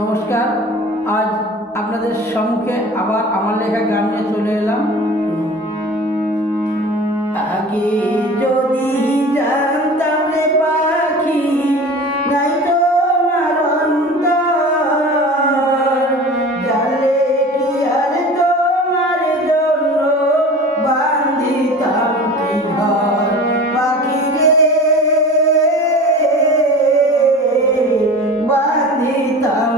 নমস্কার। আজ আপনাদের সম্মুখে আবার আমার লেখা গান নিয়ে চলে এলাম। আগে যদি জানতাম রে পাখি নাই তোমার অন্তর, জানলে কি আর তোমার জন্য বান্ধিতাম কি ঘর। পাখি রে বান্ধিতাম